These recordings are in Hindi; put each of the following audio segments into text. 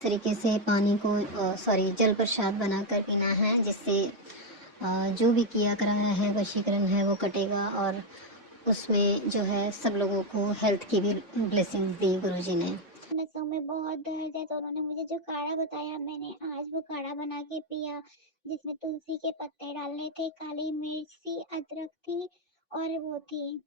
तरीके से पानी को जल प्रसाद बनाकर पीना है, जिससे जो भी किया कराया है वशीकरण है वो कटेगा। और उसमें जो है सब लोगों को हेल्थ की भी ब्लेसिंग्स दी गुरुजी ने। नसों में बहुत दर्द है, तो उन्होंने मुझे जो काढ़ा बताया, मैंने आज वो काढ़ा बना के पिया, जिसमें तुलसी के पत्ते डालने थे, काली मिर्च थी, अदरक थी और वो थी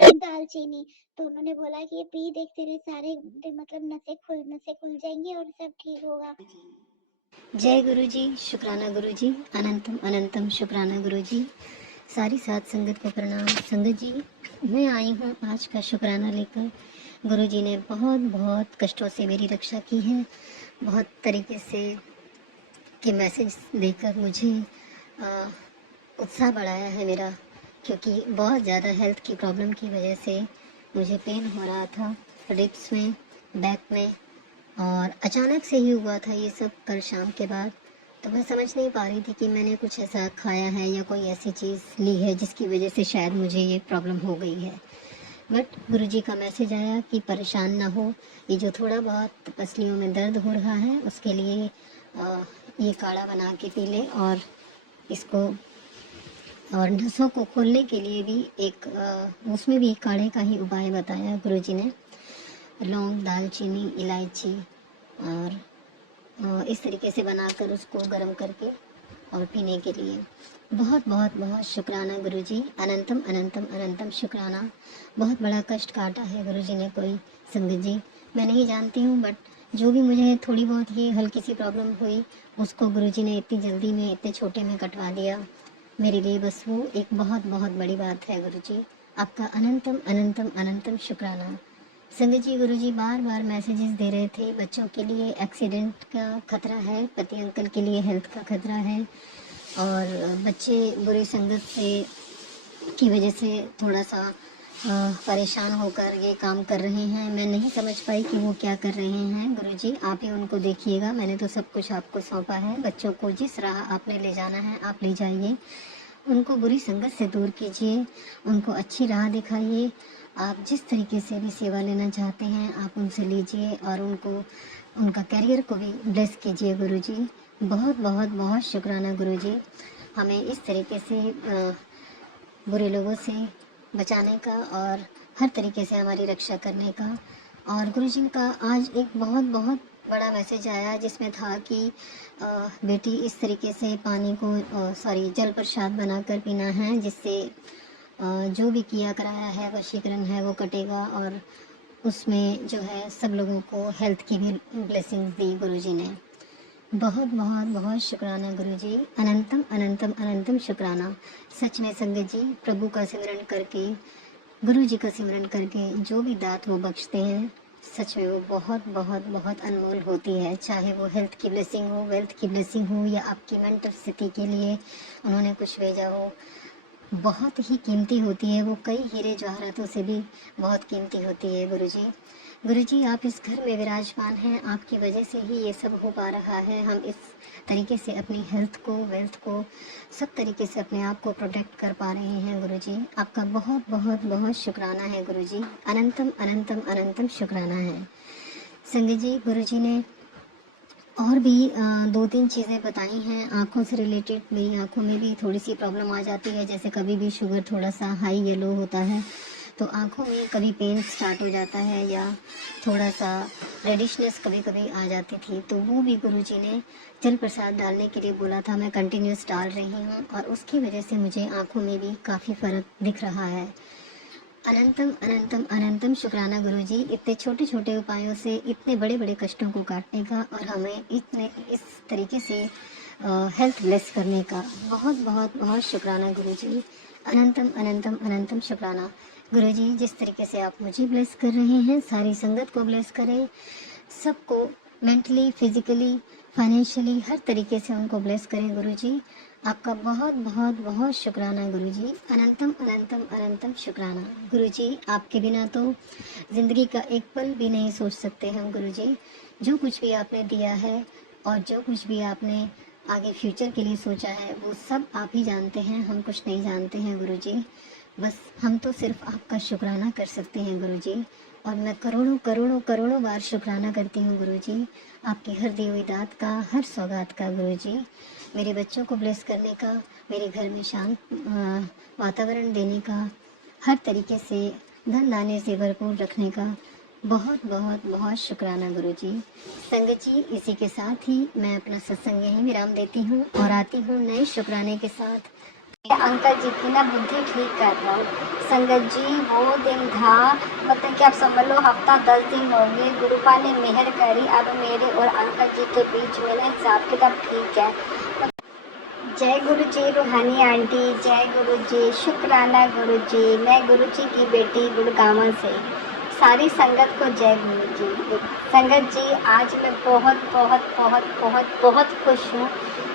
दालचीनी। तो उन्होंने बोला कि ये पी देख, तेरे सारे मतलब नसें खुल जाएंगी और सब ठीक होगा। जय गुरुजी, शुक्राना गुरुजी, अनंतम अनंतम शुक्राना गुरुजी। सारी सात संगत को प्रणाम। संगत जी, मैं आई हूँ आज का शुक्राना लेकर। गुरुजी ने बहुत बहुत कष्टों से मेरी रक्षा की है, बहुत तरीके से के मैसेज देकर मुझे अ, उत्साह बढ़ाया है मेरा, क्योंकि बहुत ज़्यादा हेल्थ की प्रॉब्लम की वजह से मुझे पेन हो रहा था रिब्स में, बैक में। और अचानक से ही हुआ था ये सब कल शाम के बाद। तो मैं समझ नहीं पा रही थी कि मैंने कुछ ऐसा खाया है या कोई ऐसी चीज़ ली है जिसकी वजह से शायद मुझे ये प्रॉब्लम हो गई है। बट गुरुजी का मैसेज आया कि परेशान ना हो, ये जो थोड़ा बहुत पसलियों में दर्द हो रहा है उसके लिए ये काढ़ा बना के पी ले। और इसको और नसों को खोलने के लिए भी उसमें भी काढ़े का ही उपाय बताया गुरुजी ने। लौंग, दालचीनी, इलायची और इस तरीके से बनाकर उसको गर्म करके और पीने के लिए। बहुत बहुत बहुत शुक्राना गुरुजी, अनंतम अनंतम अनंतम शुक्राना। बहुत बड़ा कष्ट काटा है गुरुजी ने कोई। संगत जी, मैं नहीं जानती हूँ, बट जो भी मुझे थोड़ी बहुत ये हल्की सी प्रॉब्लम हुई उसको गुरुजी ने इतनी जल्दी में इतने छोटे में कटवा दिया। मेरे लिए बस वो एक बहुत बहुत बड़ी बात है गुरुजी। आपका अनंतम अनंतम अनंतम शुक्राना। संगत जी, गुरुजी बार बार मैसेजेस दे रहे थे, बच्चों के लिए एक्सीडेंट का खतरा है, पति अंकल के लिए हेल्थ का खतरा है, और बच्चे बुरी संगत से की वजह से थोड़ा सा परेशान होकर ये काम कर रहे हैं। मैं नहीं समझ पाई कि वो क्या कर रहे हैं। गुरुजी आप ही उनको देखिएगा, मैंने तो सब कुछ आपको सौंपा है। बच्चों को जिस राह आपने ले जाना है आप ले जाइए, उनको बुरी संगत से दूर कीजिए, उनको अच्छी राह दिखाइए। आप जिस तरीके से भी सेवा लेना चाहते हैं आप उनसे लीजिए, और उनको उनका करियर को भी ब्लेस कीजिए गुरुजी। बहुत बहुत बहुत शुक्राना गुरुजी, हमें इस तरीके से बुरे लोगों से बचाने का और हर तरीके से हमारी रक्षा करने का। और गुरुजी का आज एक बहुत बहुत बड़ा मैसेज आया, जिसमें था कि बेटी इस तरीके से पानी को जल प्रसाद बनाकर पीना है, जिससे जो भी किया कराया है वशीकरण है वो कटेगा। और उसमें जो है सब लोगों को हेल्थ की भी ब्लेसिंग्स दी गुरुजी ने। बहुत बहुत बहुत शुक्राना गुरुजी, अनंतम अनंतम अनंतम शुक्राना। सच में संगत जी, प्रभु का सिमरन करके, गुरु जी का सिमरन करके जो भी दात वो बख्शते हैं, सच में वो बहुत बहुत बहुत अनमोल होती है। चाहे वो हेल्थ की ब्लेसिंग हो, वेल्थ की ब्लेसिंग हो, या आपकी मेंटल स्थिति के लिए उन्होंने कुछ भेजा हो, बहुत ही कीमती होती है वो। कई हीरे जवाहरातों से भी बहुत कीमती होती है गुरुजी। गुरुजी आप इस घर में विराजमान हैं, आपकी वजह से ही ये सब हो पा रहा है। हम इस तरीके से अपनी हेल्थ को, वेल्थ को, सब तरीके से अपने आप को प्रोटेक्ट कर पा रहे हैं गुरुजी। आपका बहुत बहुत बहुत शुक्राना है गुरुजी, अनंतम अनंतम अनंतम शुक्राना है। संगत जी, गुरुजी ने और भी दो तीन चीज़ें बताई हैं आँखों से रिलेटेड। मेरी आँखों में भी थोड़ी सी प्रॉब्लम आ जाती है, जैसे कभी भी शुगर थोड़ा सा हाई या लो होता है तो आँखों में कभी पेन स्टार्ट हो जाता है, या थोड़ा सा रेडिशनेस कभी कभी आ जाती थी। तो वो भी गुरुजी ने जल प्रसाद डालने के लिए बोला था, मैं कंटिन्यूस डाल रही हूँ, और उसकी वजह से मुझे आँखों में भी काफ़ी फ़र्क दिख रहा है। अनंतम अनंतम अनंतम शुक्राना गुरुजी, इतने छोटे छोटे उपायों से इतने बड़े बड़े कष्टों को काटने का, और हमें इतने इस तरीके से हेल्थ ब्लेस करने का। बहुत बहुत बहुत शुक्राना गुरुजी, अनंतम अनंतम अनंतम शुक्राना गुरुजी। जिस तरीके से आप मुझे ब्लेस कर रहे हैं, सारी संगत को ब्लेस करें, सबको मेंटली, फिजिकली, फाइनेंशियली, हर तरीके से उनको ब्लेस करें गुरुजी। आपका बहुत बहुत बहुत शुक्राना गुरुजी, अनंतम अनंतम अनंतम शुक्राना गुरुजी। आपके बिना तो ज़िंदगी का एक पल भी नहीं सोच सकते हम गुरुजी। जो कुछ भी आपने दिया है और जो कुछ भी आपने आगे फ्यूचर के लिए सोचा है वो सब आप ही जानते हैं, हम कुछ नहीं जानते हैं गुरुजी। बस हम तो सिर्फ आपका शुक्राना कर सकते हैं गुरुजी। और मैं करोड़ों करोड़ों करोड़ों बार शुक्राना करती हूँ गुरुजी, आपकी हर दी हुई दात का, हर सौगात का गुरुजी। मेरे बच्चों को ब्लेस करने का, मेरे घर में शांत वातावरण देने का, हर तरीके से धन दाने से भरपूर रखने का बहुत बहुत बहुत शुक्राना गुरुजी। संगत जी, इसी के साथ ही मैं अपना सत्संग यहीं विराम देती हूँ और आती हूँ नए शुक्राने के साथ। अंकल जी की ना बुद्धि ठीक कर रहा हूँ। संगत जी, वो दिन था, मतलब कि आप समझ लो हफ्ता 10 दिन हो गए, गुरुपा ने मेहर करी, अब मेरे और अंकल जी के बीच में ना हिसाब किताब ठीक है। जय गुरु जी रूहानी आंटी, जय गुरु जी, शुक्राना गुरु जी। मैं गुरु जी की बेटी गुड़गांव से, सारी संगत को जय गुरु जी। संगत जी, आज मैं बहुत बहुत बहुत बहुत बहुत खुश हूँ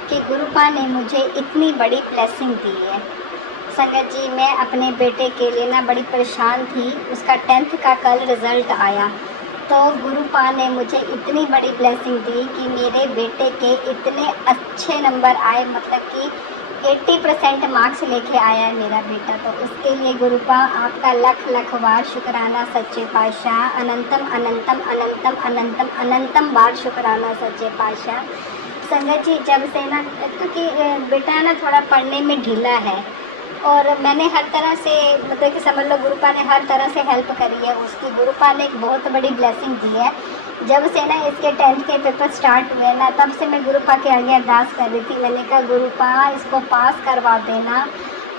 कि गुरुपा ने मुझे इतनी बड़ी ब्लेसिंग दी है। संगत जी, मैं अपने बेटे के लिए ना बड़ी परेशान थी, उसका 10th का कल रिज़ल्ट आया, तो गुरुपा ने मुझे इतनी बड़ी ब्लेसिंग दी कि मेरे बेटे के इतने अच्छे नंबर आए, मतलब कि 80% मार्क्स लेके आया है मेरा बेटा। तो उसके लिए गुरुपा आपका लख लख बार शुक्राना सच्चे पातशाह, अनंतम अनंतम अनंतम अनंतम अनंतम बार शुक्राना सच्चे पातशाह। संगत जी, जब से ना, क्योंकि बेटा ना थोड़ा पढ़ने में ढीला है और मैंने हर तरह से, मतलब कि समझ लो गुरुपा ने हर तरह से हेल्प करी है उसकी। गुरुपा ने एक बहुत बड़ी ब्लेसिंग दी है। जब से ना इसके 10th के पेपर स्टार्ट हुए ना, तब से मैं गुरुपा के आगे अरदास कर रही थी। मैंने कहा गुरुपा इसको पास करवा देना,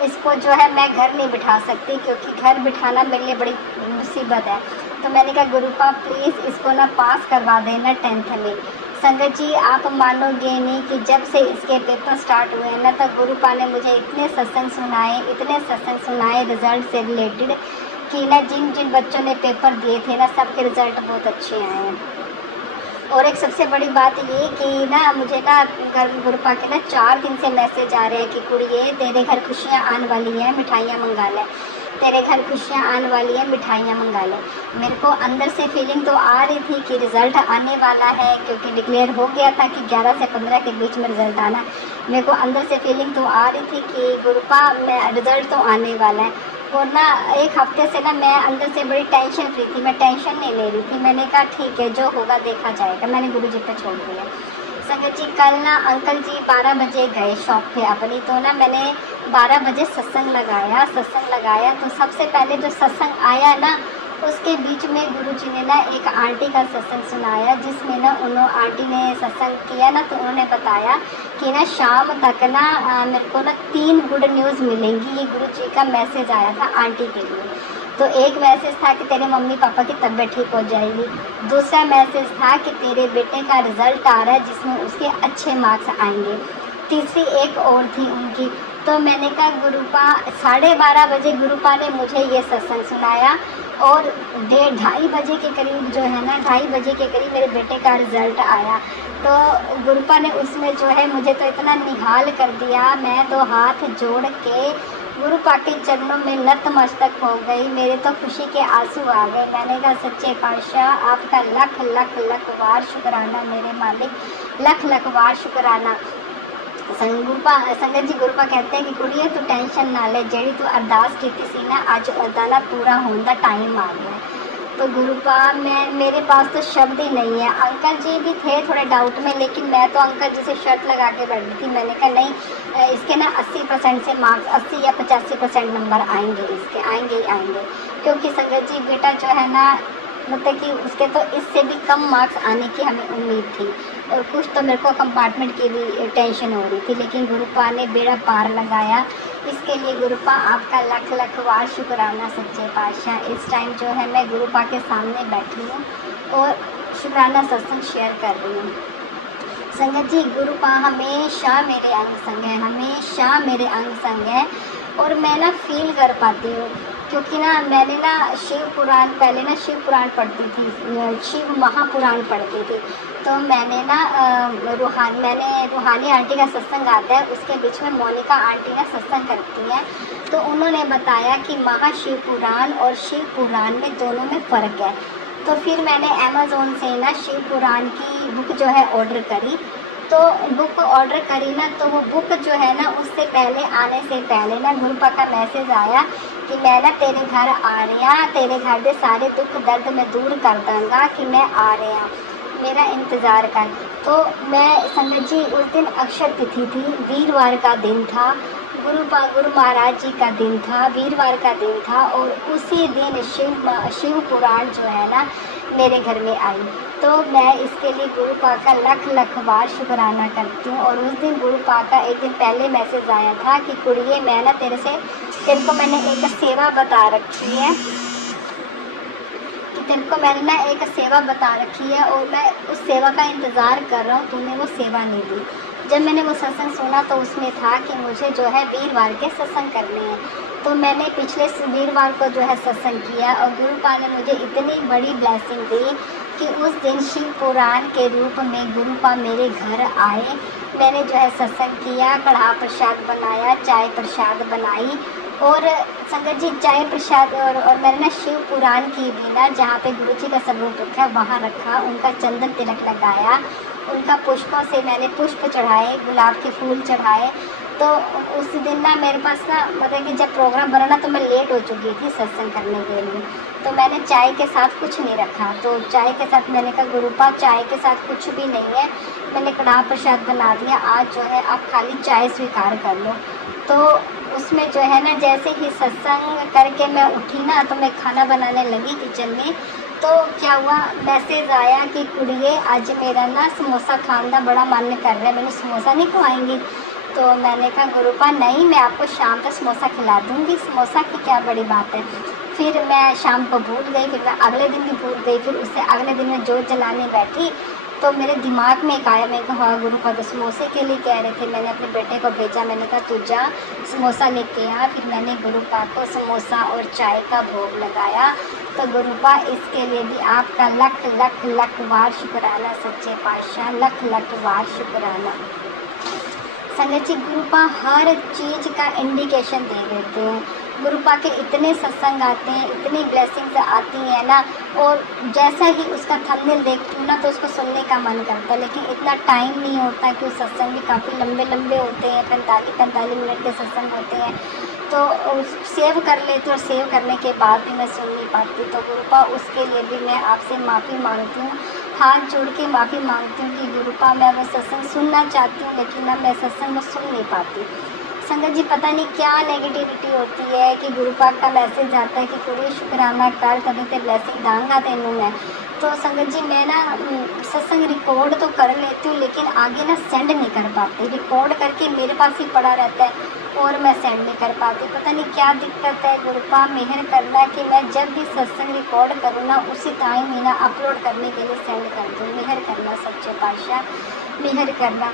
इसको जो है मैं घर नहीं बिठा सकती, क्योंकि घर बिठाना मेरे लिए बड़ी मुसीबत है। तो मैंने कहा गुरुपा प्लीज़ इसको ना पास करवा देना 10th में। संगत जी, आप मानोगे नहीं कि जब से इसके पेपर स्टार्ट हुए हैं ना, तब गुरुपा ने मुझे इतने सत्संग सुनाए रिज़ल्ट से रिलेटेड, कि ना जिन जिन बच्चों ने पेपर दिए थे ना, सबके रिज़ल्ट बहुत अच्छे आए हैं। और एक सबसे बड़ी बात ये कि ना मुझे ना घर गुरुपा के ना 4 दिन से मैसेज आ रहे हैं कि कुड़िए तेरे घर खुशियाँ आने वाली हैं, मिठाइयाँ मंगा ले, तेरे घर खुशियाँ आने वाली हैं, मिठाइयाँ मंगा ले। मेरे को अंदर से फीलिंग तो आ रही थी कि रिज़ल्ट आने वाला है, क्योंकि डिक्लेयर हो गया था कि 11 से 15 के बीच में रिज़ल्ट आना। मेरे को अंदर से फीलिंग तो आ रही थी कि गुरुपा मैं रिज़ल्ट तो आने वाला है। और ना एक हफ्ते से ना मैं अंदर से बड़ी टेंशन फ्री थी, मैं टेंशन नहीं ले रही थी। मैंने कहा ठीक है, जो होगा देखा जाएगा, मैंने गुरुजी पे छोड़ दिया। संगत जी, कल ना अंकल जी 12 बजे गए शॉप पे अपनी, तो ना मैंने 12 बजे सत्संग लगाया। तो सबसे पहले जो सत्संग आया ना, उसके बीच में गुरुजी ने ना एक आंटी का सत्संग सुनाया, जिसमें ना आंटी ने सत्संग किया ना, तो उन्होंने बताया कि ना शाम तक ना मेरे को ना 3 गुड न्यूज़ मिलेंगी। ये गुरुजी का मैसेज आया था आंटी के लिए। तो एक मैसेज था कि तेरे मम्मी पापा की तबीयत ठीक हो जाएगी, दूसरा मैसेज था कि तेरे बेटे का रिज़ल्ट आ रहा है जिसमें उसके अच्छे मार्क्स आएंगे, तीसरी एक और थी उनकी। तो मैंने कहा गुरुपा, 12:30 बजे गुरुपा ने मुझे ये सत्संग सुनाया और 2:30 बजे के करीब जो है ना, 2:30 बजे के करीब मेरे बेटे का रिज़ल्ट आया। तो गुरुपा ने उसमें जो है मुझे तो इतना निहाल कर दिया, मैं तो हाथ जोड़ के गुरुपा के चरणों में नतमस्तक हो गई। मेरे तो खुशी के आंसू आ गए। मैंने कहा सच्चे पातशाह आपका लख लख लख बार शुक्राना मेरे मालिक, लख लख बार शुक्राना। संगत जी, गुरुपा कहते हैं कि कुड़िए तू टेंशन ना ले, जेड़ी तू अरदास की सी ना, अज अरदाना पूरा होने का टाइम आ गया। तो गुरुपा, मेरे पास तो शब्द ही नहीं है। अंकल जी भी थे थोड़े डाउट में, लेकिन मैं तो अंकल जी से शर्त लगा के बैठी थी। मैंने कहा नहीं, इसके ना 80% से मार्क्स, 80 या 85% नंबर आएंगे, इसके आएंगे ही आएंगे। क्योंकि संगत जी, बेटा जो है ना, मतलब कि उसके तो इससे भी कम मार्क्स आने की हमें उम्मीद थी, और कुछ तो मेरे को कंपार्टमेंट की भी टेंशन हो रही थी, लेकिन गुरुपा ने बेड़ा पार लगाया। इसके लिए गुरुपा आपका लख लख बार शुक्राना सच्चे पातशाह। इस टाइम जो है मैं गुरुपा के सामने बैठी हूँ और शुक्राना सत्संग शेयर कर रही हूँ। संगत जी, गुरुपा हमेशा मेरे अंग संग है, हमेशा मेरे अंग संग है, और मैं ना फील कर पाती हूँ, क्योंकि ना मैंने ना शिव पुराण, पहले ना शिव पुराण पढ़ती थी, शिव महापुराण पढ़ती थी। तो मैंने ना रूहानी आंटी का सत्संग आता है, उसके बीच में मोनिका आंटी ना सत्संग करती हैं, तो उन्होंने बताया कि महाशिव पुराण और शिव पुराण में दोनों में फ़र्क है। तो फिर मैंने अमेज़ोन से ना शिव पुराण की बुक जो है ऑर्डर करी, तो बुक ऑर्डर करी ना, तो वो बुक जो है ना उससे पहले आने से पहले ना गुरुपा का मैसेज आया कि मैं ना तेरे घर आ रही हाँ, तेरे घर के सारे दुख दर्द मैं दूर कर दूँगा, कि मैं आ रही हाँ, मेरा इंतज़ार कर। तो मैं संगत जी उस दिन अक्षय तिथि थी, वीरवार का दिन था, गुरु महाराज जी का दिन था, वीरवार का दिन था, और उसी दिन शिव पुराण जो है ना मेरे घर में आई। तो मैं इसके लिए गुरुपा का लख लख बार शुक्राना करती हूँ। और उस दिन गुरुपा का एक दिन पहले मैसेज आया था कि कुड़िए मैं ना तेरे को मैंने एक सेवा बता रखी है, कि तेरे को मैंने ना एक सेवा बता रखी है और मैं उस सेवा का इंतज़ार कर रहा हूँ, तूने वो सेवा नहीं दी। जब मैंने वो सत्संग सुना तो उसमें था कि मुझे जो है वीरवार के सत्संग करने हैं। तो मैंने पिछले वीरवार को जो है सत्संग किया और गुरुपा ने मुझे इतनी बड़ी ब्लेसिंग दी कि उस दिन शिव पुराण के रूप में गुरुपा मेरे घर आए। मैंने जो है सत्संग किया, कढ़ा प्रसाद बनाया, चाय प्रसाद बनाई, और संगत जी चाय प्रसाद और मैंने ना शिव पुराण की भी ना जहाँ पे गुरु जी का स्वरूप रखा है वहाँ रखा, उनका चंदन तिलक लगाया, उनका पुष्पों से मैंने पुष्प चढ़ाए, गुलाब के फूल चढ़ाए। तो उस दिन ना मेरे पास ना मतलब कि जब प्रोग्राम बना ना तो मैं लेट हो चुकी थी सत्संग करने के लिए, तो मैंने चाय के साथ कुछ नहीं रखा। तो चाय के साथ मैंने कहा गुरुपा चाय के साथ कुछ भी नहीं है, मैंने कढ़ा प्रसाद बना दिया, आज जो है आप खाली चाय स्वीकार कर लो। तो उसमें जो है ना जैसे ही सत्संग करके मैं उठी ना तो मैं खाना बनाने लगी किचन में, तो क्या हुआ मैसेज आया कि कुड़िए आज मेरा ना समोसा खाने का बड़ा मन कर रहा है, मैंने समोसा नहीं खवाएंगी। तो मैंने कहा गुरुपा नहीं, मैं आपको शाम तक समोसा खिला दूँगी, समोसा की क्या बड़ी बात है। फिर मैं शाम को भूल गई, फिर मैं अगले दिन भी भूल गई, फिर उससे अगले दिन मैं जोत जलाने बैठी तो मेरे दिमाग में एक आया, मैं कहा हाँ गुरुपा तो समोसे के लिए कह रहे थे, मैंने अपने बेटे को भेजा, मैंने कहा तू जा समोसा लेके आ। फिर मैंने गुरुपा को समोसा और चाय का भोग लगाया। तो गुरुपा इसके लिए भी आपका लख लख लख बार शुक्राना सच्चे पातशाह, लख लख बार शुक्राना। संगत जी गुरुपा हर चीज़ का इंडिकेशन दे देते हैं। गुरुपा के इतने सत्संग आते हैं, इतनी ब्लेसिंग्स आती हैं ना, और जैसा ही उसका थंबनेल देखती हूँ ना तो उसको सुनने का मन करता है, लेकिन इतना टाइम नहीं होता कि उस सत्संग भी काफ़ी लंबे लंबे होते हैं, 45 मिनट के सत्संग होते हैं, तो सेव कर लेती हूँ और सेव करने के बाद भी मैं सुन नहीं पाती। तो गुरुपा उसके लिए भी मैं आपसे माफ़ी मांगती हूँ, हाथ जोड़ के माफ़ी मांगती हूँ कि गुरुपा मैं वो सत्संग सुनना चाहती हूँ लेकिन ना मैं सत्संग में सुन नहीं पाती। संगत जी पता नहीं क्या नेगेटिविटी होती है कि गुरुपा का मैसेज आता है कि पूरी शुक्राना कर तभी ते ब्लेसिंग दांगा तेनू मैं। तो संगत जी मैं ना सत्संग रिकॉर्ड तो कर लेती हूँ लेकिन आगे ना सेंड नहीं कर पाती, रिकॉर्ड करके मेरे पास ही पड़ा रहता है और मैं सेंड नहीं कर पाती। पता नहीं क्या दिक्कत है, गुरुपा मेहर करना कि मैं जब भी सत्संग रिकॉर्ड करूँ ना उसी टाइम ही ना अपलोड करने के लिए सेंड कर दूँ। मेहर करना सच्चे पातशाह, मेहर करना।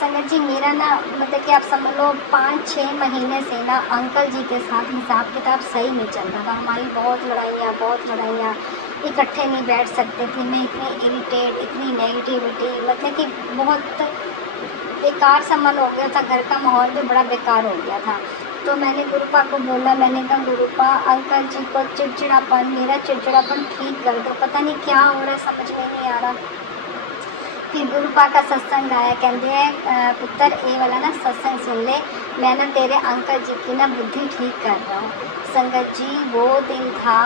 संगत जी मेरा ना मतलब कि आप समझ लो 5-6 महीने से ना अंकल जी के साथ हिसाब किताब सही नहीं चल रहा था। हमारी बहुत लड़ाइयाँ, इकट्ठे नहीं बैठ सकते थे। मैं इतनी इरिटेट, इतनी नेगेटिविटी, मतलब कि बहुत बेकार सा मन हो गया था, घर का माहौल भी बड़ा बेकार हो गया था। तो मैंने गुरुपा को बोला, मैंने कहा गुरुपा अंकल जी को चिड़चिड़ापन, मेरा चिड़चिड़ापन ठीक कर दो, पता नहीं क्या हो रहा है समझ में नहीं आ रहा। फिर गुरुपा का सत्संग आया, कहते हैं पुत्र ये वाला ना सत्संग सुन ले, मैं ना तेरे अंकल जी की ना बुद्धि ठीक कर रहा हूँ। संगत जी वो दिन था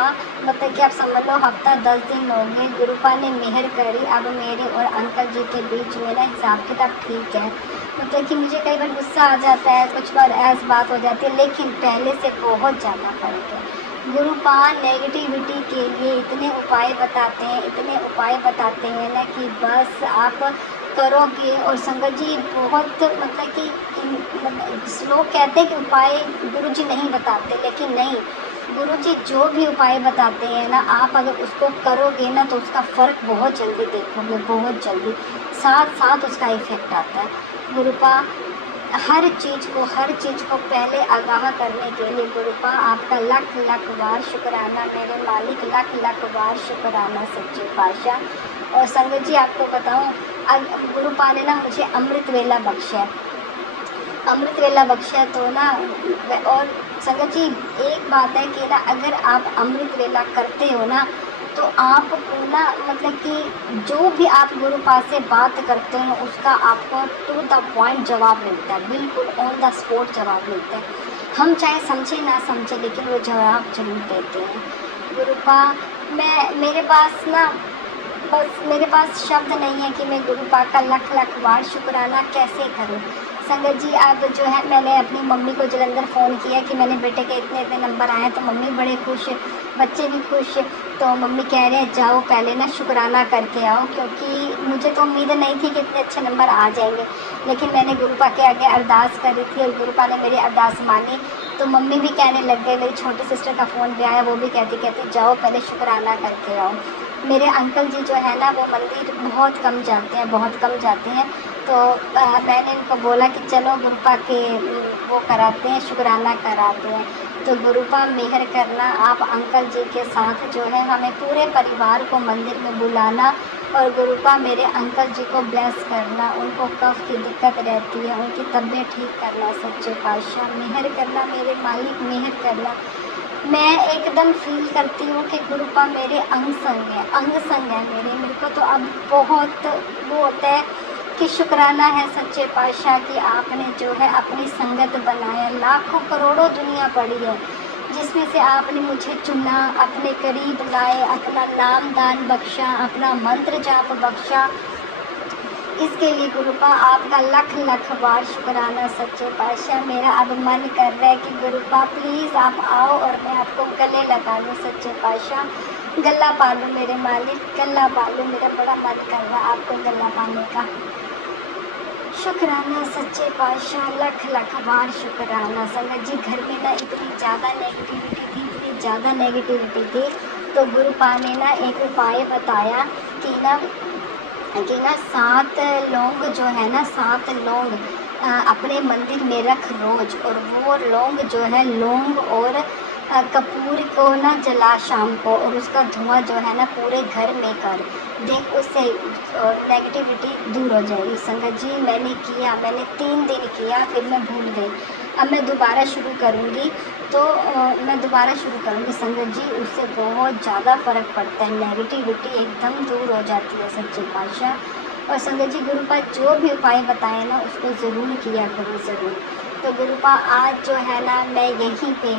मतलब कि आप समझ लो हफ्ता 10 दिन हो गए, गुरुपा ने मेहर करी, अब मेरे और अंकल जी के बीच में ना हिसाब किताब ठीक है। मतलब कि मुझे कई बार गुस्सा आ जाता है, कुछ बार ऐसी बात हो जाती है, लेकिन पहले से बहुत ज़्यादा फर्क है। गुरुपा नेगेटिविटी के लिए इतने उपाय बताते हैं ना कि बस आप करोगे। और संगत जी बहुत मतलब कि लोग कहते हैं कि उपाय गुरुजी नहीं बताते, लेकिन नहीं, गुरुजी जो भी उपाय बताते हैं ना आप अगर उसको करोगे ना तो उसका फ़र्क बहुत जल्दी देखोगे, बहुत जल्दी साथ साथ उसका इफ़ेक्ट आता है। गुरुपा हर चीज़ को पहले आगाह करने के लिए गुरुपा आपका लख लख बार शुक्राना, मेरे मालिक लख लख बार शुक्राना सच्चे पातशाह। और संगत जी आपको बताऊं गुरुपा ने ना मुझे अमृत वेला बख्शा तो ना। और संगत जी एक बात है कि ना अगर आप अमृत वेला करते हो ना तो आपको ना मतलब कि जो भी आप गुरुपा से बात करते हैं उसका आपको टू द पॉइंट जवाब मिलता है, बिल्कुल ऑन द स्पॉट जवाब मिलता है। हम चाहे समझे ना समझे लेकिन वो जवाब ज़रूर देते हैं। गुरुपा मैं मेरे पास ना बस मेरे पास शब्द नहीं है कि मैं गुरुपा का लख लख बार शुक्राना कैसे करूं। संगत जी अब जो है मैंने अपनी मम्मी को जलंधर फ़ोन किया कि मैंने बेटे के इतने इतने नंबर आए हैं, तो मम्मी बड़े खुश, बच्चे भी खुश। तो मम्मी कह रहे हैं जाओ पहले ना शुक्राना करके आओ, क्योंकि मुझे तो उम्मीद नहीं थी कि इतने अच्छे नंबर आ जाएंगे, लेकिन मैंने गुरुपा के आगे अरदास करी थी और गुरुपा ने मेरी अरदास मानी। तो मम्मी भी कहने लग गए, मेरी छोटी सिस्टर का फ़ोन भी आया, वो भी कहती कहती जाओ पहले शुक्राना करके आओ। मेरे अंकल जी जो है ना वो मंदिर बहुत कम जाते हैं, बहुत कम जाते हैं। तो मैंने उनको बोला कि चलो गुरुपा के वो कराते हैं, शुक्राना कराते हैं। तो गुरुपा मेहर करना, आप अंकल जी के साथ जो है हमें पूरे परिवार को मंदिर में बुलाना और गुरुपा मेरे अंकल जी को ब्लेस करना। उनको कफ की दिक्कत रहती है, उनकी तबीयत ठीक करना, सच्चे पातशाह मेहर करना, मेरे मालिक मेहर करना। मैं एकदम फ़ील करती हूँ कि गुरुपा मेरे अंग संग है, अंग संग है मेरे को तो अब बहुत वो होता है कि शुक्राना है सच्चे पातशाह कि आपने जो है अपनी संगत बनाया। लाखों करोड़ों दुनिया पड़ी है जिसमें से आपने मुझे चुना, अपने करीब लाए, अपना नाम दान बख्शा, अपना मंत्र जाप बख्शा। इसके लिए गुरुपा आपका लख लख बार शुक्राना सच्चे पातशाह। मेरा अब मन कर रहा है कि गुरुपा प्लीज़ आप आओ और मैं आपको गले लगा लूँ सच्चे पातशाह, गला पा लूँ मेरे मालिक, गला पा लूँ। मेरा बड़ा मन कर रहा है आपको गला पाने का। शुक्राना सच्चे पातशाह, लख लख बार शुक्राना। संगत जी घर में ना इतनी ज़्यादा नेगेटिविटी थी, इतनी ज़्यादा नेगेटिविटी थी, तो गुरुपा ने ना एक उपाय बताया कि ना 7 लौंग जो है ना 7 लौंग अपने मंदिर में रख रोज़, और वो लौंग जो है लौंग और कपूर को ना जला शाम को, और उसका धुआं जो है ना पूरे घर में कर देख, उससे नेगेटिविटी दूर हो जाएगी। संगत जी मैंने किया, मैंने 3 दिन किया, फिर मैं भूल गई। अब मैं दोबारा शुरू करूँगी, तो मैं दोबारा शुरू करूँगी संगत जी, उससे बहुत ज़्यादा फ़र्क पड़ता है, नेगेटिविटी एकदम दूर हो जाती है सच्चे पातशाह। और संगत जी गुरुपा जो भी उपाय बताए ना उसको ज़रूर किया करो, ज़रूर। तो गुरुपा आज जो है ना मैं यहीं पे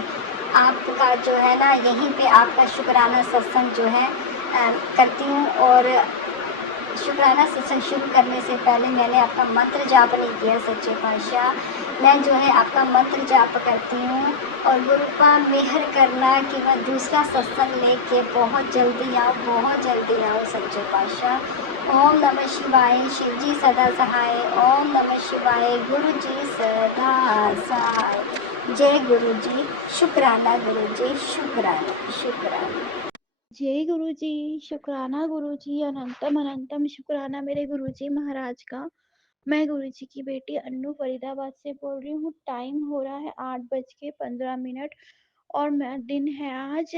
आपका जो है ना यहीं पे आपका शुक्राना सत्संग जो है करती हूँ। और शुक्राना सत्संग शुरू करने से पहले मैंने आपका मंत्र जाप नहीं किया सच्चे पातशाह। मैं जो है आपका मंत्र जाप करती हूँ, और गुरुपा मेहर करना कि मैं दूसरा सत्संग लेके बहुत जल्दी आऊँ, बहुत जल्दी आऊँ सच्चे पातशाह। ओम नमः शिवाय, शिव जी सदा सहाय। ओम नमः शिवाय, गुरु जी सदा सहाय। जय गुरु जी, शुक्राना गुरु जी, शुक्राना शुक्राना। जय गुरु जी, शुक्राना गुरु जी, अनंतम अनंतम शुक्राना मेरे गुरु जी महाराज का। मैं गुरु जी की बेटी अन्नू फरीदाबाद से बोल रही हूँ। टाइम हो रहा है 8:15 और मैं दिन है आज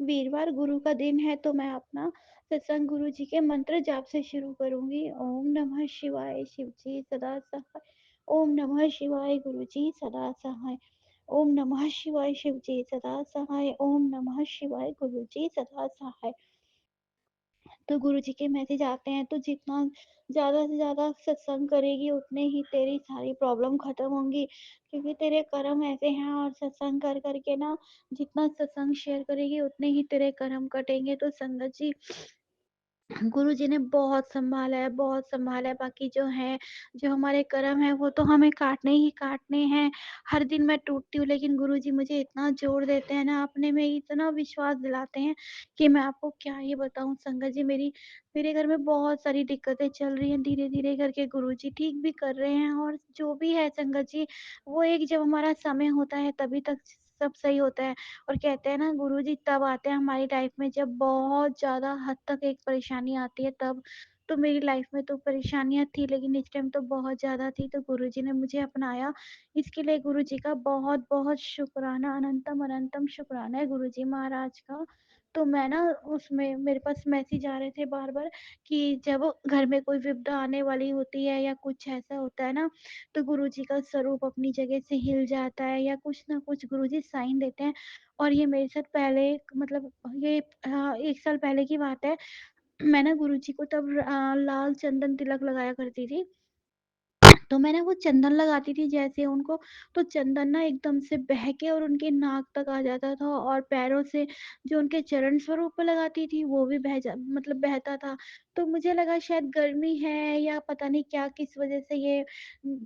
वीरवार, गुरु का दिन है, तो मैं अपना सत्संग गुरु जी के मंत्र जाप से शुरू करूंगी। ओम नमः शिवाय, शिव जी सदा सहाय। ओम नमः शिवाय, गुरु जी सदा सहाय। ओम नमः शिवाय, शिव जी सदा सहाय। ओम नमः शिवाय, गुरु जी सदा सहाय। तो गुरु जी के मैसेज आते हैं, तो जितना ज़्यादा से ज़्यादा सत्संग करेगी उतने ही तेरी सारी प्रॉब्लम खत्म होंगी, क्योंकि तेरे कर्म ऐसे हैं। और सत्संग कर करके ना जितना सत्संग शेयर करेगी उतने ही तेरे कर्म कटेंगे। तो संगत जी गुरु जी ने बहुत संभाला है, बहुत संभाला है। बाकी जो है, जो हमारे कर्म है वो तो हमें काटने ही काटने हैं। हर दिन मैं टूटती हूँ, लेकिन गुरु जी मुझे इतना जोर देते हैं ना, अपने में इतना विश्वास दिलाते हैं कि मैं आपको क्या ही बताऊं। संगत जी मेरे घर में बहुत सारी दिक्कतें चल रही हैं, धीरे धीरे करके गुरु जी ठीक भी कर रहे हैं। और जो भी है संगत जी, वो एक जब हमारा समय होता है तभी तक सब सही होता है। और कहते हैं ना, गुरुजी तब आते हैं हमारी लाइफ में जब बहुत ज्यादा हद तक एक परेशानी आती है तब। तो मेरी लाइफ में तो परेशानियां थी, लेकिन इस टाइम तो बहुत ज्यादा थी, तो गुरुजी ने मुझे अपनाया। इसके लिए गुरुजी का बहुत बहुत शुक्राना, अनंतम अनंतम शुक्राना है गुरुजी महाराज का। तो मैं ना उसमें मेरे पास मैसेज आ रहे थे बार-बार कि जब घर में कोई विपदा आने वाली होती है या कुछ ऐसा होता है ना, तो गुरुजी का स्वरूप अपनी जगह से हिल जाता है या कुछ ना कुछ गुरुजी साइन देते हैं। और ये मेरे साथ पहले मतलब ये 1 साल पहले की बात है। मैं ना गुरुजी को तब लाल चंदन तिलक लगाया करती थी। तो मैं ना वो चंदन लगाती थी जैसे उनको, तो चंदन ना एकदम से बह के और उनके नाक तक आ जाता था, और पैरों से जो उनके चरण स्वरूप पे लगाती थी वो भी मतलब बहता था। तो मुझे लगा शायद गर्मी है या पता नहीं क्या, किस वजह से ये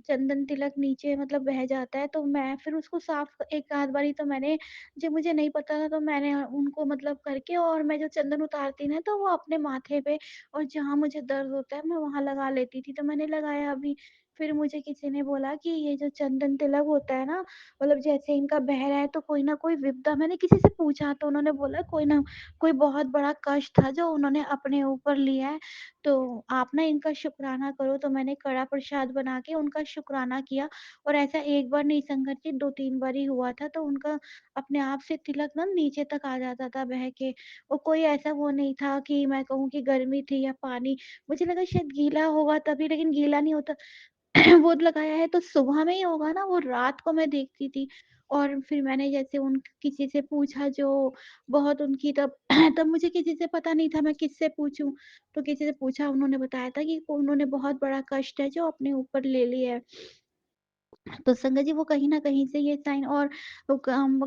चंदन तिलक नीचे मतलब बह जाता है। तो मैं फिर उसको साफ एक आध बारी तो मैंने, जब मुझे नहीं पता था तो मैंने उनको मतलब करके, और मैं जो चंदन उतारती ना तो वो अपने माथे पे और जहाँ मुझे दर्द होता है मैं वहाँ लगा लेती थी। तो मैंने लगाया अभी। फिर मुझे किसी ने बोला कि ये जो चंदन तिलक होता है ना, मतलब जैसे इनका बह रहा है तो कोई ना कोई विपदा, मैंने किसी से पूछा तो उन्होंने बोला कोई ना कोई बहुत बड़ा कष्ट था जो उन्होंने अपने ऊपर लिया है, तो आप ना इनका शुक्राना करो। तो मैंने कड़ा प्रसाद बना के उनका शुक्राना किया, और ऐसा एक बार नहीं संगत जी 2-3 बार ही हुआ था। तो उनका अपने आप से तिलक ना नीचे तक आ जाता था बह के, और कोई ऐसा वो नहीं था कि मैं कहूँ कि गर्मी थी या पानी, मुझे लगा शायद गीला होगा तभी, लेकिन गीला नहीं होता। वो लगाया है तो सुबह में ही होगा ना, वो रात को मैं देखती थी। और फिर मैंने जैसे उन किसी से पूछा जो बहुत उनकी तब तब मुझे किसी से पता नहीं था मैं किससे पूछूँ, तो किसी से पूछा, उन्होंने बताया था कि उन्होंने बहुत बड़ा कष्ट है जो अपने ऊपर ले लिया है। तो संगत जी वो कहीं न कहीं से ये साइन, और वो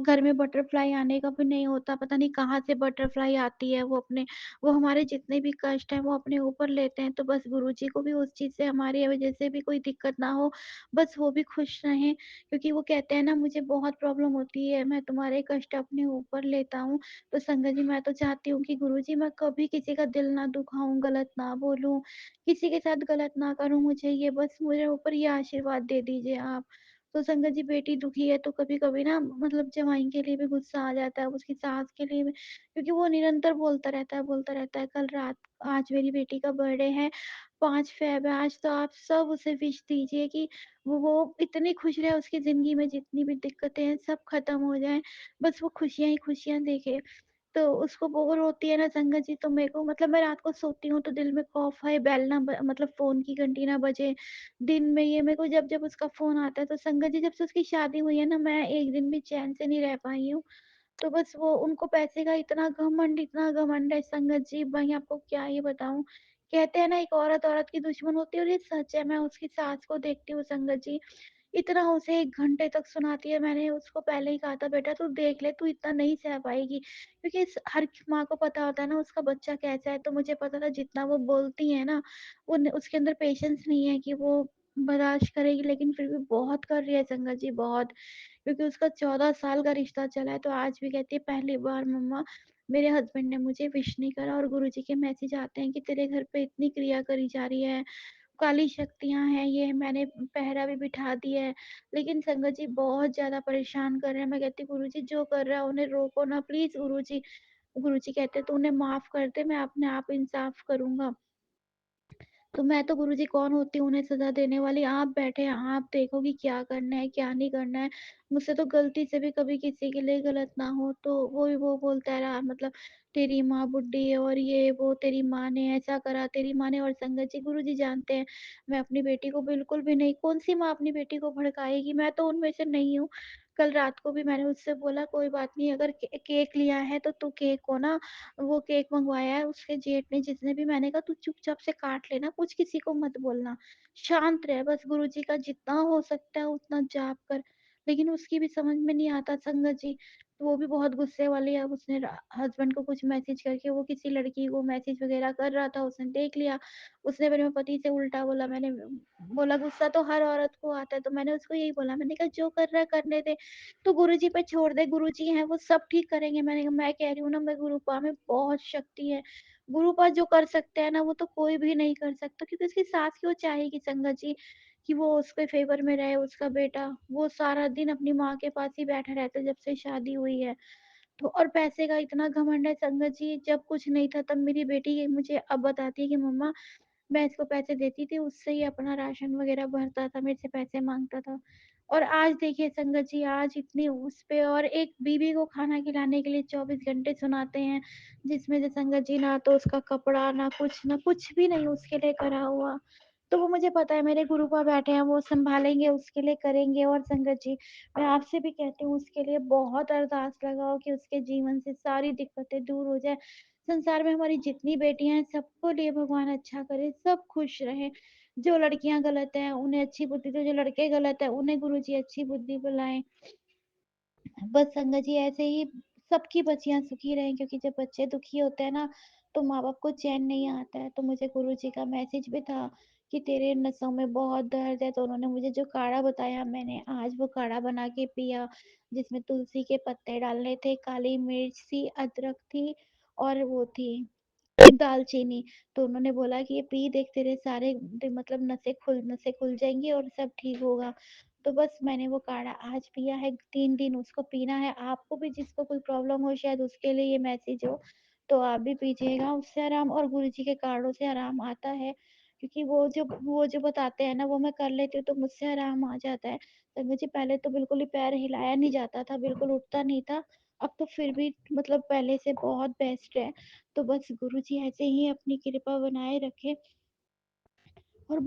घर में बटरफ्लाई आने का भी नहीं होता, पता नहीं कहाँ से बटरफ्लाई आती है, वो हमारे जितने भी कष्ट हैं वो अपने ऊपर लेते हैं। तो बस गुरुजी को भी उस चीज़ से हमारी वज़ह से भी कोई दिक्कत ना हो, बस वो भी खुश रहें, क्योंकि वो कहते हैं ना मुझे बहुत प्रॉब्लम होती है, मैं तुम्हारे कष्ट अपने ऊपर लेता हूँ। तो संगत जी मैं तो चाहती हूँ कि गुरुजी मैं कभी किसी का दिल ना दुखाऊँ, गलत ना बोलूँ, किसी के साथ गलत ना करूँ, मुझे ये बस मेरे ऊपर ये आशीर्वाद दे दीजिए आप। तो संगत जी बेटी दुखी है तो कभी-कभी ना मतलब जमाई के लिए भी गुस्सा आ जाता है, उसकी सास के लिए भी, क्योंकि वो निरंतर बोलता रहता है। कल रात आज मेरी बेटी का बर्थडे है, 5 फ़ेब है आज, तो आप सब उसे विश दीजिए कि वो इतनी खुश रहे, उसकी ज़िंदगी में जितनी भी दिक्कतें हैं सब ख़त्म हो जाएँ, बस वो खुशियाँ ही खुशियाँ देखे। तो उसको बोर होती है ना संगत जी, तो मेरे को मतलब मैं रात को सोती हूँ तो दिल में खौफ है, बेल ना मतलब फ़ोन की घंटी ना बजे। दिन में ये मेरे को जब-जब उसका फ़ोन आता है तो संगत जी जब से उसकी शादी हुई है ना, मैं एक दिन भी चैन से नहीं रह पाई हूँ। तो बस वो उनको पैसे का इतना घमंड है संगत जी, मैं आपको क्या ही बताऊँ। कहते हैं ना एक औरत औरत की दुश्मन होती है, और ये सच है। मैं उसकी सास को देखती हूँ संगत जी, इतना उसे 1 घंटे तक सुनाती है। मैंने उसको पहले ही कहा था बेटा तू देख ले, तू इतना नहीं सह पाएगी। क्योंकि हर माँ को पता होता है ना उसका बच्चा कैसा है, तो मुझे पता था जितना वो बोलती है ना, उसके अंदर पेशेंस नहीं है कि वो बर्दाश्त करेगी, लेकिन फिर भी बहुत कर रही है संगत जी, बहुत। क्योंकि उसका 14 साल का रिश्ता चला है, तो आज भी कहती है पहली बार मम्मा मेरे हस्बैंड ने मुझे विश नहीं करा, और गुरुजी के मैसेज आते हैं कि तेरे घर पे इतनी क्रिया करी जा रही है, काली शक्तियाँ हैं, ये मैंने पहरा भी बिठा दिया है। लेकिन संगत जी बहुत ज़्यादा परेशान कर रहे हैं। मैं कहती गुरुजी जो कर रहा है उन्हें रोको ना प्लीज़ गुरुजी। गुरुजी कहते हैं तू उन्हें माफ़ कर दे, मैं अपने आप इंसाफ करूँगा। तो मैं तो गुरुजी कौन होती हूँ उन्हें सज़ा देने वाली? आप बैठे हैं, आप देखो कि क्या करना है, क्या नहीं करना है। मुझसे तो गलती से भी कभी किसी के लिए गलत ना हो, तो वो बोलता रहा मतलब तेरी माँ बुड्ढी है और ये वो, तेरी माँ ने ऐसा करा, तेरी माँ ने, और संगत जी गुरुजी जानते हैं, मैं अपनी बेटी को बिल्कुल भी नहीं, कौन-सी माँ अपनी बेटी को भड़काएगी? मैं तो उनमें से नहीं हूँ। कल रात को भी मैंने उससे बोला कोई बात नहीं, अगर केक लिया है तो तू केक को ना, वो केक मँगवाया है उसके जेठ ने जिसने भी, मैंने कहा तू चुपचाप से काट लेना, कुछ किसी को मत बोलना, शांत रह, बस गुरुजी का जितना हो सकता है उतना जाप कर। लेकिन उसकी भी समझ में नहीं आता संगत जी, तो वो भी बहुत गुस्से वाली है। अब उसने हस्बैंड को कुछ मैसेज करके, वो किसी लड़की को मैसेज वगैरह कर रहा था, उसने देख लिया, उसने मेरे पति से उल्टा बोला। मैंने बोला गुस्सा तो हर औरत को आता है, तो मैंने उसको यही बोला, मैंने कहा जो कर रहा है करने दे, तो गुरुजी पे छोड़ दे, गुरुजी हैं वो सब ठीक करेंगे। मैं कह रही हूँ ना, मैं गुरुपा में बहुत शक्ति है। गुरुपा जो कर सकते हैं ना वो तो कोई भी नहीं कर सकता, क्योंकि उसकी सास क्यों चाहेगी संगत जी कि वो उसके फेवर में रहे उसका बेटा। वो सारा दिन अपनी माँ के पास ही बैठा रहता है जब से शादी हुई है। तो और पैसे का इतना घमंड है संगत जी, जब कुछ नहीं था तब मेरी बेटी ये मुझे अब बताती है कि मम्मा मैं इसको पैसे देती थी, उससे ही अपना राशन वगैरह भरता था, मेरे से पैसे माँगता था। और आज देखिए संगत जी, आज इतनी उस पे और एक बीवी को खाना खिलाने के लिए 24 घंटे सुनाते हैं, जिसमें से संगत जी ना तो उसका कपड़ा, ना कुछ भी नहीं उसके लिए करा हुआ। तो वो मुझे पता है मेरे गुरुपा बैठे हैं, वो सँभालेंगे, उसके लिए करेंगे। और संगत जी, मैं आपसे भी कहती हूँ उसके लिए बहुत अरदास लगाओ कि उसके जीवन से सारी दिक्कतें दूर हो जाएँ। संसार में हमारी जितनी बेटियाँ हैं, सबको लिए भगवान अच्छा करे, सब खुश रहें। जो लड़कियाँ गलत हैं, उन्हें अच्छी बुद्धि दो, जो लड़के गलत हैं, उन्हें गुरुजी अच्छी बुद्धि दिलाएँ। बस संगत जी ऐसे ही सबकी बच्चियाँ सुखी रहें, क्योंकि जब बच्चे दुखी होते हैं ना, तो माँ-बाप को चैन नहीं आता है। तो मुझे गुरुजी का मैसेज भी था कि तेरे नसों में बहुत दर्द है, तो उन्होंने मुझे जो काढ़ा बताया, मैंने आज वो काढ़ा बना के पिया, जिसमें तुलसी के पत्ते डालने थे, काली मिर्च थी, अदरक थी और वो थी दालचीनी। तो उन्होंने बोला कि ये पी देख, तेरे सारे मतलब नसें खुल जाएँगी और सब ठीक होगा। तो बस मैंने वो काढ़ा आज पिया है, 3 दिन उसको पीना है। आपको भी जिसको कोई प्रॉब्लम हो शायद उसके लिए ये मैसेज हो, तो आप भी पीजिएगा, उससे आराम और गुरुजी के काढ़ों से आराम आता है। क्योंकि वो जो बताते हैं ना वो मैं कर लेती हूँ तो मुझसे आराम आ जाता है। तो मुझे पहले तो बिल्कुल ही पैर हिलाया नहीं जाता था, बिल्कुल उठता नहीं था। अब तो फिर भी मतलब पहले से बहुत बेस्ट है। तो बस गुरुजी ऐसे ही अपनी कृपा बनाए रखें। और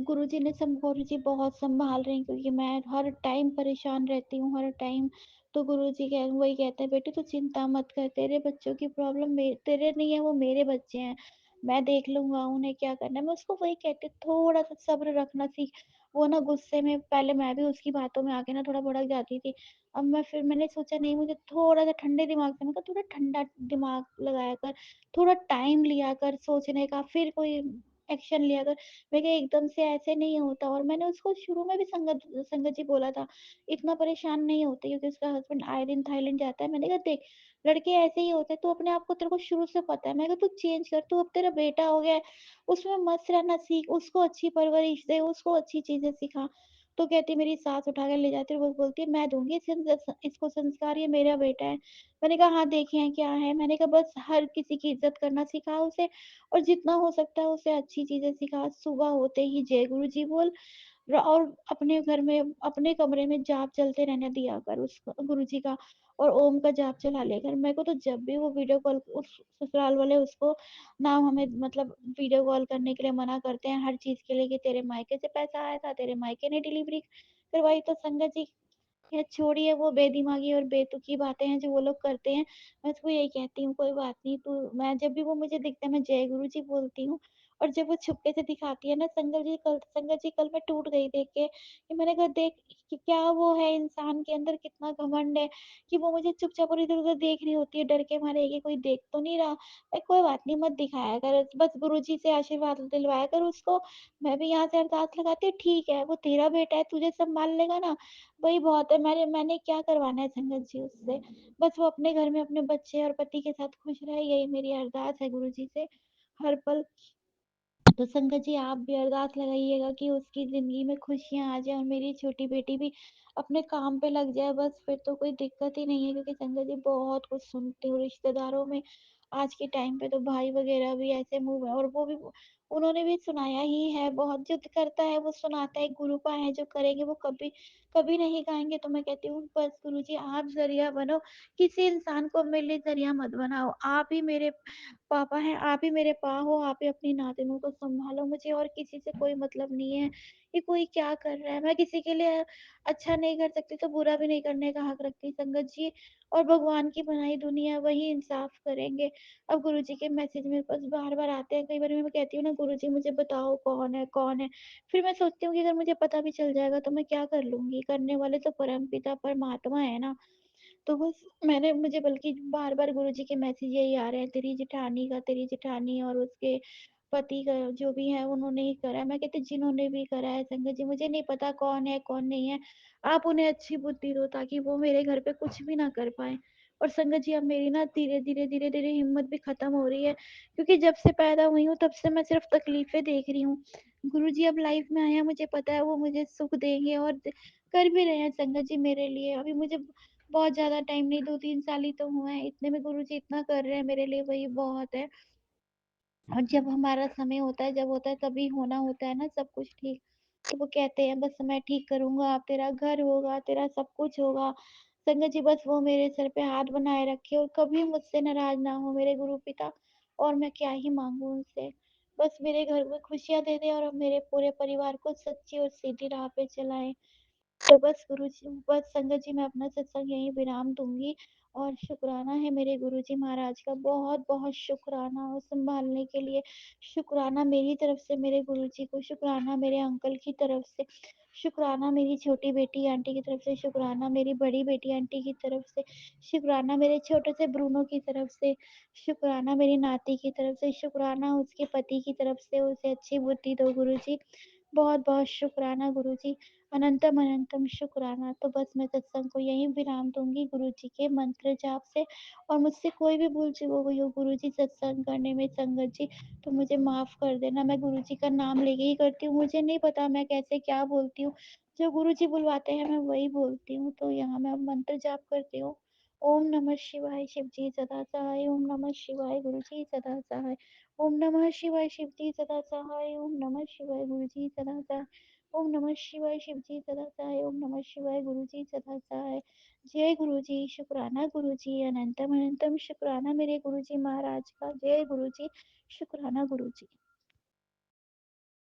गुरुजी बहुत सँभाल रहे हैं, क्योंकि मैं हर टाइम परेशान रहती हूँ, हर टाइम। तो गुरुजी वही कहते हैं, "बेटी तू चिंता मत कर, तेरे बच्चों की प्रॉब्लम तेरे नहीं है, वो मेरे बच्चे हैं। मैं देख लूँगा उन्हें क्या करना है।" मैं उसको वही कहती हूँ, थोड़ा-सा सब्र रखना सीख। वो ना गुस्से में पहले मैं भी उसकी बातों में आके ना थोड़ा भड़क जाती थी। अब मैंने सोचा नहीं, मुझे थोड़ा-सा ठंडे दिमाग से, मैंने कहा थोड़ा ठंडा दिमाग लगाया कर, थोड़ा टाइम लिया कर सोचने का, फिर कोई एक्शन लिया कर। मैं कहा एकदम से ऐसे नहीं होता। और मैंने उसको शुरू में भी संगत जी बोला था, इतना परेशान नहीं होते, क्योंकि उसका हस्बैंड आए दिन थाईलैंड जाता है। मैंने कहा देख, लड़के ऐसे ही होते हैं, तू अपने आप को, तेरे को शुरू से पता है। मैंने कहा तू चेंज कर, तू अब तेरा बेटा हो गया है, उसमें मस्त रहना सीख, उसको अच्छी परवरिश दे, उसको अच्छी चीज़ें सिखा। तो कहती मेरी सास उठा के ले जाती है, वो बोलती है मैं दूँगी इसको संस्कार, ये मेरा बेटा है। मैंने कहा हाँ, देखिए क्या है। मैंने कहा बस हर किसी की इज़्ज़त करना सिखा उसे, और जितना हो सकता है उसे अच्छी चीज़ें सिखा। सुबह होते ही जय गुरु जी बोल, और अपने घर में, अपने कमरे में जाप चलते रहने दिया कर उस गुरु जी का, और ओम का जाप चला लिया कर। मेरे को तो जब भी वो वीडियो कॉल, उस ससुराल वाले उसको ना हमें मतलब वीडियो कॉल करने के लिए मना करते हैं हर चीज़ के लिए, कि तेरे मायके से पैसा आया था, तेरे मायके ने डिलीवरी करवाई। तो संगत जी, खैर छोड़िए, वो बेदिमागी और बेतुकी बातें हैं जो वो लोग करते हैं। मैं उसको यही कहती हूँ, कोई बात नहीं, तू, मैं जब भी वो मुझे दिखता है मैं जय गुरु जी बोलती हूँ। और जब वो छुपके से दिखाती है ना, संगत जी कल मैं टूट गई देख के, कि मैंने कहा देख कि क्या वो है इंसान के अंदर, कितना घमंड है, कि वो मुझे चुपचाप और इधर-उधर देख रही होती है डर के मारे, कि कोई देख तो नहीं रहा। कोई बात नहीं, मत दिखाया कर, बस गुरु जी से आशीर्वाद दिलवाया कर उसको। मैं भी यहाँ से अरदास लगाती हूँ, ठीक है, वो तेरा बेटा है, तुझे सँभाल लेगा ना, वही बहुत है। मैंने क्या करवाना है संगत जी उससे? बस वो अपने घर में अपने बच्चे और पति के साथ खुश रहे, यही मेरी अरदास है गुरु जी से हर पल। तो संगत जी आप भी अरदास लगाइएगा कि उसकी ज़िंदगी में खुशियाँ आ जाएँ, और मेरी छोटी बेटी भी अपने काम पे लग जाए, बस फिर तो कोई दिक्कत ही नहीं है। क्योंकि संगत जी बहुत कुछ सुनती हूँ रिश्तेदारों में, आज के टाइम पे तो भाई वगैरह भी ऐसे मुँह में, और वो भी उन्होंने भी सुनाया ही है, बहुत जिद करता है वो सुनाता है, गुरुपा है जो करेंगे वो कभी कभी नहीं गाएँगे। तो मैं कहती हूँ बस गुरुजी आप ज़रिया बनो, किसी इंसान को मेरे लिए ज़रिया मत बनाओ। आप ही मेरे पापा हैं, आप ही मेरे पा हो, आप ही अपनी नातिनों को सँभालो, मुझे और किसी से कोई मतलब नहीं है, कि कोई क्या कर रहा है। मैं किसी के लिए अच्छा नहीं कर सकती तो बुरा भी नहीं करने का हक रखती संगत जी, और भगवान की बनाई दुनिया वही इंसाफ़ करेंगे। अब गुरुजी के मैसेज मेरे पास बार-बार आते हैं, कई बार मैं कहती हूँ ना गुरुजी मुझे बताओ कौन है, कौन है? फिर मैं सोचती हूँ कि अगर मुझे पता भी चल जाएगा तो मैं क्या कर लूँगी? करने वाले तो परमपिता परमात्मा है ना। तो बस मुझे बल्कि बार-बार गुरुजी के मैसेज यही आ रहे हैं, तेरी जेठानी और उसके पति का जो भी है उन्होंने ही करा है। मैं कहती जिन्होंने भी करा है संगत जी, मुझे नहीं पता कौन है, कौन नहीं है। आप उन्हें अच्छी बुद्धि दो ताकि वो मेरे घर पे कुछ भी ना कर पाएँ। और संगत जी अब मेरी ना धीरे-धीरे हिम्मत भी खत्म हो रही है, क्योंकि जब से पैदा हुई हूँ तब से मैं सिर्फ़ तकलीफ़ें देख रही हूँ। गुरुजी अब लाइफ़ में आए हैं, मुझे पता है वो मुझे सुख देंगे, और कर भी रहे हैं संगत जी मेरे लिए। अभी मुझे बहुत ज़्यादा टाइम नहीं, 2-3 साल ही तो हुए हैं, इतने में गुरुजी इतना कर रहे हैं मेरे लिए, वही बहुत है। और जब हमारा समय होता है, जब होता है तभी होना होता है ना सब कुछ ठीक। तो वो कहते हैं बस मैं ठीक करूँगा, तेरा घर होगा, तेरा सब कुछ होगा। संगत जी बस वो मेरे सर पे हाथ बनाए रखे और कभी मुझसे नाराज़ ना हो मेरे गुरु पिता, और मैं क्या ही माँगू उनसे। बस मेरे घर में खुशियाँ दे दें और अब मेरे पूरे परिवार को सच्ची और सीधी राह पे चलाएँ। तो बस गुरुजी, बस संगत जी मैं अपना सत्संग यहीं विराम दूँगी, और शुक्राना है मेरे गुरुजी महाराज का, बहुत-बहुत शुक्राना और सँभालने के लिए, शुक्राना मेरी तरफ से मेरे गुरुजी को, शुक्राना मेरे अंकल की तरफ से, शुक्राना मेरी छोटी बेटी आंटी की तरफ से, शुक्राना मेरी बड़ी बेटी आंटी की तरफ से, शुक्राना मेरे छोटे से ब्रूनो की तरफ से, शुक्राना मेरी नाती की तरफ से, शुक्राना उसके पति की तरफ से, उसे अच्छी बुद्धि दो गुरुजी। बहुत-बहुत शुक्राना गुरुजी, अनंतम अनंतम शुक्राना। तो बस मैं सत्संग को यहीं विराम दूँगी गुरुजी के मंत्र जाप से, और मुझसे कोई भी भूल-चूक हो गई हो गुरुजी सत्संग करने में संगत जी, तो मुझे माफ़ कर देना। मैं गुरुजी का नाम लेके ही करती हूँ, मुझे नहीं पता मैं कैसे क्या बोलती हूँ। जो गुरुजी बुलवाते हैं मैं वही बोलती हूँ, तो यहाँ मैं अब मंत्र जाप करती हूँ। ओम नमः शिवाय शिव जी सदा सहाय, ओम नमः शिवाय गुरु जी सदा सहाय, ओम नमः शिवाय शिव जी सदा सहाय, ओम नमः शिवाय गुरु जी सदा सहाय, ओम नमः शिवाय शिव जी सदा सहाय, ओम नमः शिवाय गुरु जी सदा सहाय। जय गुरु जी, शुक्राना गुरु जी, अनंतम अनंतम शुक्राना मेरे गुरु जी महाराज का। जय गुरु जी, शुक्राना गुरु जी।